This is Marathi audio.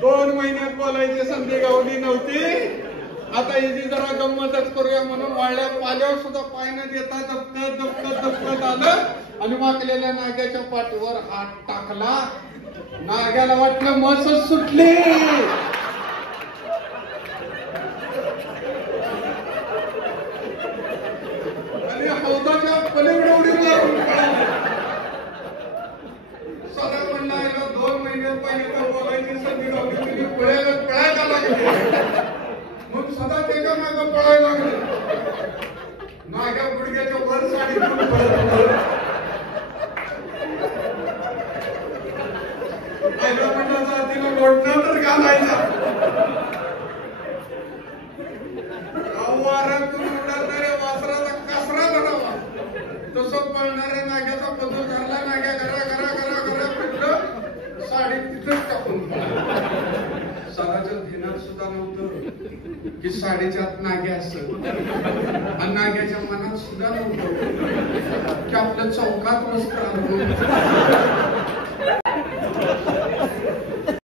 2 महिन्यात बोलायची संधी गावली नव्हती. आता इथे जरा गंमतच करूया म्हणून वाळल्या पाल्यावर सुद्धा पाय न देता दबकत दबकत दबकत आलं आणि वाकलेल्या नाग्याच्या पाठीवर हात टाकला. नाग्याला वाटलं मसच सुटली. आणि हौदाच्या पलीकडे उडी मारून सदा म्हणला 2 महिन्यात पहिले बोलायची संधी गावली तुम्ही पळायला लागली. मग सदा त्याच्या मागं पळायला लागले. नाग्या गुडघ्याच्या वर साडी पहिल्या म्हणला तिला लोटणं तर घालायचा. वारातून उडाणाऱ्या वासराचा कासरा धरावा तसं पळणाऱ्या नाग्याचा बदल झाला. नाग्या घरा घरा घरा घरा म्हटलं साडी तिथंच टाकून सदाच्या धिनात सुद्धा नव्हतं की साडीच्यात नागे असत. आणि नाग्याच्या मनात सुद्धा नव्हतं की आपल्या चौकात मस्त